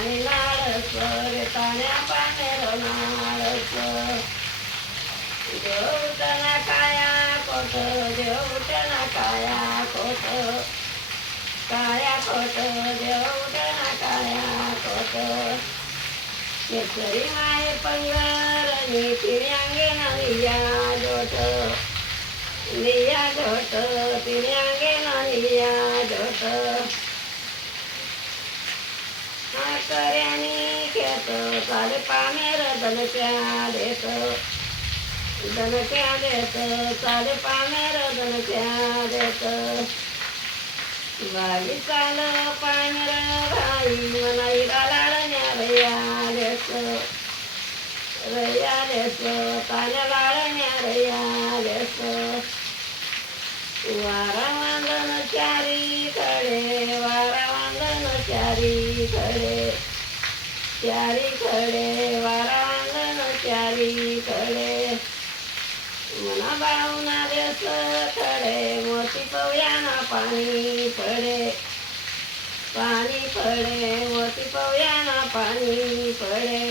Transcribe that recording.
पाणी नाळस रे ताण्या पानेर नाळस देव उठना काया कोट देव उठना काया कोट काया कोट देव उठना काया कोट केसरी माये पंगरणी तिऱ्यांगे निया जोट निया जोट तिऱ्यांगे निया जोट कर्यानी खेत चाले पामेर दनक्या देत चाले पामेर दनक्या देत बाई चाल पामेर भाई मनाई लाडण्या रया देस तान्या लाडण्या रया देस वारा वांदन चारीकडे वारा वांदन चारीकडे वारा वांदन चारीकडे मना बाळूना देस खडे मोती पवयाना पाणी पडे मोती पवयाना पाणी पडे